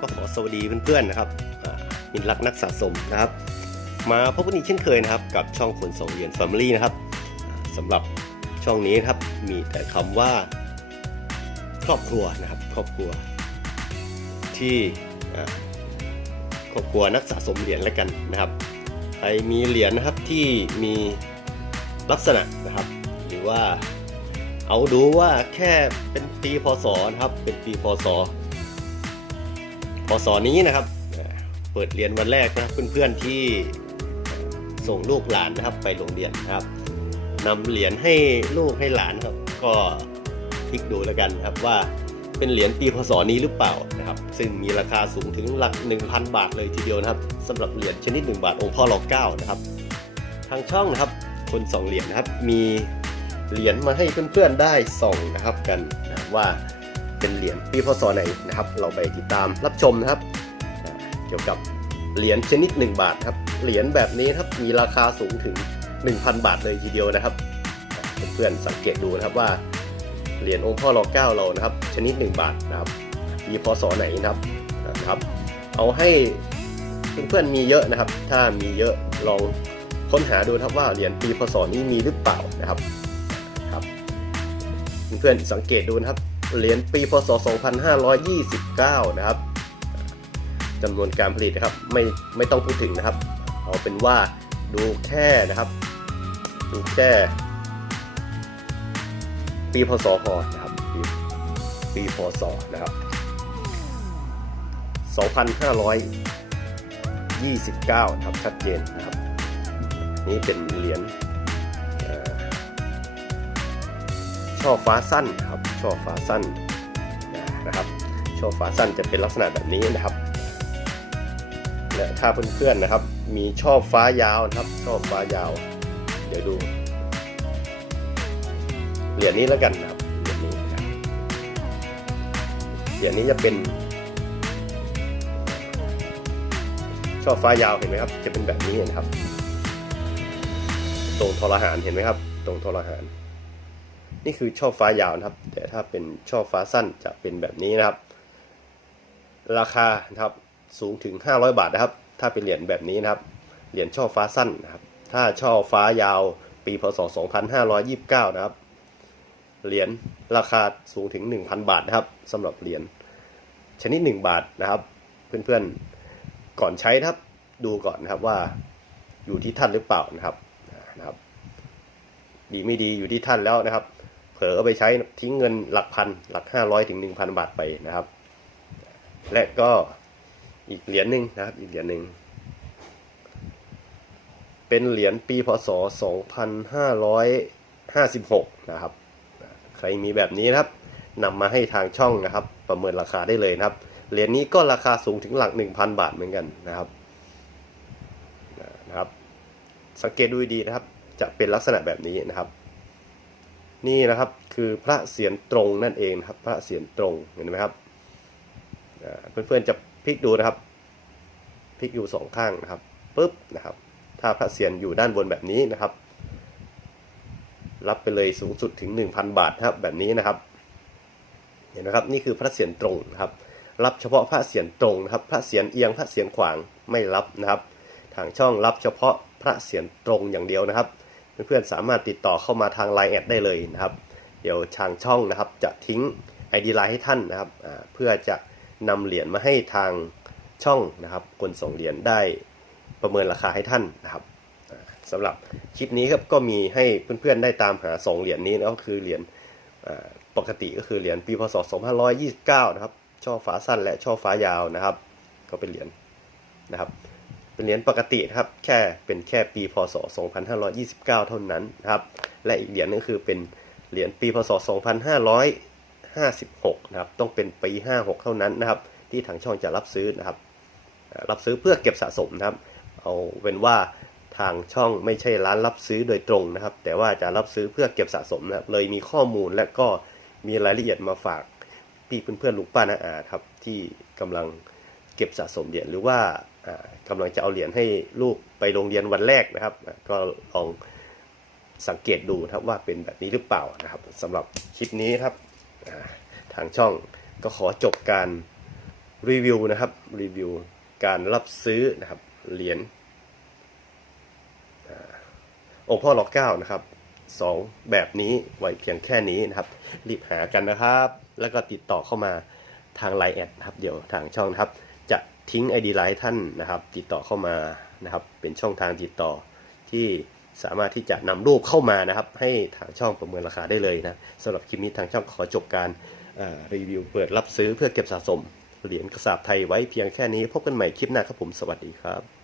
ก็ขอสวัสดีเพื่อนๆนะครับมินรักนักสะสมนะครับ มาพบกันอีกเช่นเคยนะครับ กับช่องคนสองเหรียญ Family นะครับอ่าสำหรับช่องนี้นะครับมีแต่คำว่าครอบครัวนะครับ ครอบครัว ที่ครอบครัวนักสะสมเหรียญแล้วกันนะครับใครมีเหรียญนะครับที่มีลักษณะนะครับ หรือว่าเอาดูว่าแค่เป็นปีพศนะครับเป็นปีพศ พศนี้นะครับ เปิดเรียนวันแรกนะครับเพื่อนๆที่ส่งลูกหลานนะครับไปโรงเรียนนะครับนำเหรียญให้ลูกให้หลานครับ ก็คลิกดูแล้วกันครับว่าเป็นเหรียญปีพศนี้หรือเปล่านะครับ ซึ่งมีราคาสูงถึงหลัก 1,000 บาทเลยทีเดียวนะครับสำหรับเหรียญชนิด 1 บาทองค์พ่อรอเก้านะครับ ทางช่องนะครับ คนสองเหรียญนะครับมีเหรียญมาให้เพื่อนๆได้ส่องนะครับกันนะว่า เป็นเหรียญปีพศไหนนะครับ เราไปติดตามรับชมนะครับ เกี่ยวกับเหรียญชนิด 1 บาทครับ เหรียญแบบนี้ครับมีราคาสูงถึง 1,000 บาทเลยทีเดียวนะครับ เพื่อนๆสังเกตดูนะครับว่าเหรียญองค์พ่อรอเก้าเรานะครับ ชนิด 1 บาทนะครับปีพศไหนนะครับนะครับ เอาให้เพื่อนๆมีเยอะนะครับ ถ้ามีเยอะลองค้นหาดูครับว่าเหรียญปีพศนี้มีหรือเปล่านะครับครับ เพื่อนๆสังเกตดูนะครับ เหรียญปีพศ 2529 นะครับจำนวนการผลิตนะครับไม่ไม่ต้องพูดถึงนะครับ เอาเป็นว่าดูแค่นะครับ ดูแค่ ปีพศพอนะครับปีปีพศนะครับ 2,529 นะครับชัดเจนนะครับ นี่เป็นเหรียญช่อฟ้าสั้นครับ ช่อฟ้าสั้นนะครับช่อฟ้าสั้นจะเป็นลักษณะแบบนี้นะครับและถ้าเพื่อนๆนะครับ มีช่อฟ้ายาวนะครับช่อฟ้ายาว เดี๋ยวดูเหรียญนี้แล้วกันนะครับเหรียญนี้นะเหรียญนี้จะเป็นช่อฟ้ายาวเห็นไหมครับ จะเป็นแบบนี้นะครับ ตรงทรหารเห็นไหมครับ ตรงทรหาร นี่คือช่อฟ้ายาวนะครับ แต่ถ้าเป็นช่อฟ้าสั้นจะเป็นแบบนี้นะครับ ราคานะครับสูงถึง 500 บาทนะครับ ถ้าเป็นเหรียญแบบนี้นะครับ เหรียญช่อฟ้าสั้นนะครับ ถ้าช่อฟ้ายาวปีพศ 2529 นะครับ เหรียญราคาสูงถึง 1,000 บาทนะครับสำหรับเหรียญชนิด 1 บาทนะครับ เพื่อนๆก่อนใช้นะครับดูก่อนนะครับว่าอยู่ที่ท่านหรือเปล่านะครับนะครับ ดีไม่ดีอยู่ที่ท่านแล้วนะครับ เผลอเอไปใช้ทิ้งเงินหลักพันหลักห้าร้อยถึงหนึ่งพันบาทไปนะครับ และก็อีกเหรียญหนึ่งนะครับ อีกเหรียญหนึ่งเป็นเหรียญปีพศ 2556 นะครับ ใครมีแบบนี้นะครับนำมาให้ทางช่องนะครับ ประเมินราคาได้เลยนะครับ เหรียญนี้ก็ราคาสูงถึงหลัก 1,000 บาทเหมือนกันนะครับนะครับ สังเกตดูดีนะครับ จะเป็นลักษณะแบบนี้นะครับ นี่นะครับคือพระเศียรตรงนั่นเองครับ พระเศียรตรงเห็นไหมครับเพื่อนๆจะพลิกดูนะครับพลิกอยู่สองข้างนะครับปุ๊บนะครับ ถ้าพระเศียรอยู่ด้านบนแบบนี้นะครับ รับไปเลยสูงสุดถึง 1,000 บาทครับแบบนี้นะครับ เห็นไหมครับนี่คือพระเศียรตรงนะครับ รับเฉพาะพระเศียรตรงนะครับ พระเศียรเอียงพระเศียรขวางไม่รับนะครับ ทางช่องรับเฉพาะพระเศียรตรงอย่างเดียวนะครับ เพื่อนๆสามารถติดต่อเข้ามาทาง Line แอดได้เลยนะครับ เดี๋ยวทางช่องนะครับจะทิ้ง ID Line ให้ท่านนะครับเพื่อจะนำเหรียญมาให้ทางช่องนะครับ คนส่งเหรียญได้ประเมินราคาให้ท่านนะครับสำหรับคลิปนี้ครับก็มีให้เพื่อนๆได้ตามหาสองเหรียญนี้นะก็คือเหรียญปกติก็คือเหรียญปีพศ 2529 นะครับ ช่อฟ้าสั้นและช่อฟ้ายาวนะครับ ก็เป็นเหรียญนะครับ เป็นเหรียญปกติครับแค่เป็นแค่ปีพศ 2529 เท่านั้นนะครับ และอีกเหรียญนึงคือเป็นเหรียญปีพศ 2556 นะครับ ต้องเป็นปี 56 เท่านั้นนะครับ ที่ทางช่องจะรับซื้อนะครับ รับซื้อเพื่อเก็บสะสมนะครับ เอาเป็นว่าทางช่องไม่ใช่ร้านรับซื้อโดยตรงนะครับ แต่ว่าจะรับซื้อเพื่อเก็บสะสมนะครับ เลยมีข้อมูลและก็มีรายละเอียดมาฝากพี่เพื่อนๆลุงป้าน้าอาครับที่กำลังเก็บสะสมเหรียญหรือว่า กำลังจะเอาเหรียญให้ลูกไปโรงเรียนวันแรกนะครับ ก็ลองสังเกตดูนะครับว่าเป็นแบบนี้หรือเปล่านะครับสำหรับคลิปนี้ครับทางช่องก็ขอจบการรีวิวนะครับรีวิวการรับซื้อนะครับเหรียญอ่าองค์พ่อหลอกเก้านะครับสองแบบนี้ไว้เพียงแค่นี้นะครับ รีบหากันนะครับ แล้วก็ติดต่อเข้ามาทางไลน์แอดนะครับ เดี๋ยวทางช่องนะครับ ทิ้ง ID ไลน์ท่านนะครับ ติดต่อเข้ามานะครับ เป็นช่องทางติดต่อที่สามารถที่จะนำรูปเข้ามานะครับ ให้ทางช่องประเมินราคาได้เลยนะสำหรับคลิปนี้ทางช่องขอจบการรีวิวเปิดรับซื้อเพื่อเก็บสะสมเหรียญกระสาบไทยไว้เพียงแค่นี้พบกันใหม่คลิปหน้าครับผมสวัสดีครับ